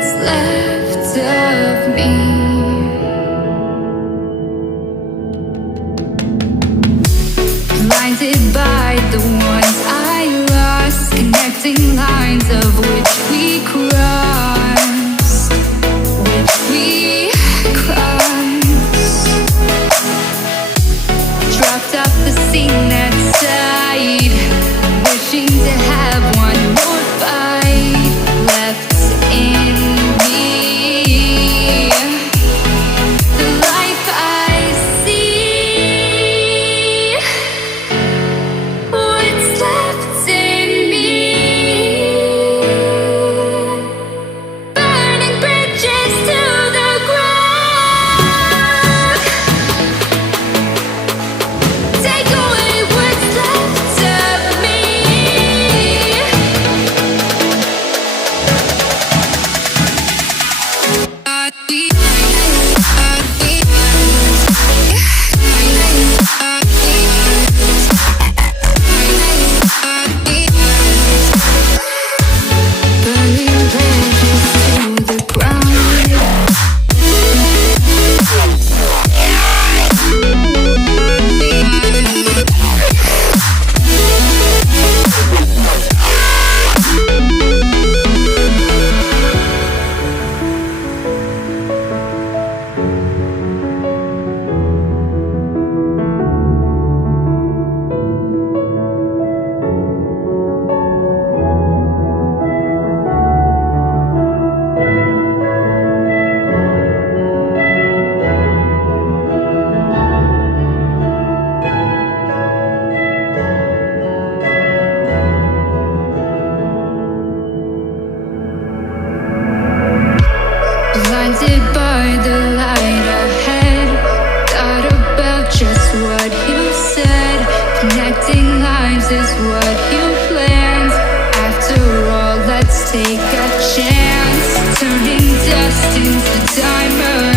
what's left of me. Blinded by the ones I lost, connecting lines of which we crossed, dropped off the scene at sight, wishing to have one more fight left in me. The life I see, what's left in me. Burning bridges to the ground. Take away what's left of me. Burning bridges to the ground. Blinded by the light ahead, thought about just what you said. Connecting lines is what you planned. After all, let's take a chance. Turning dust into diamonds.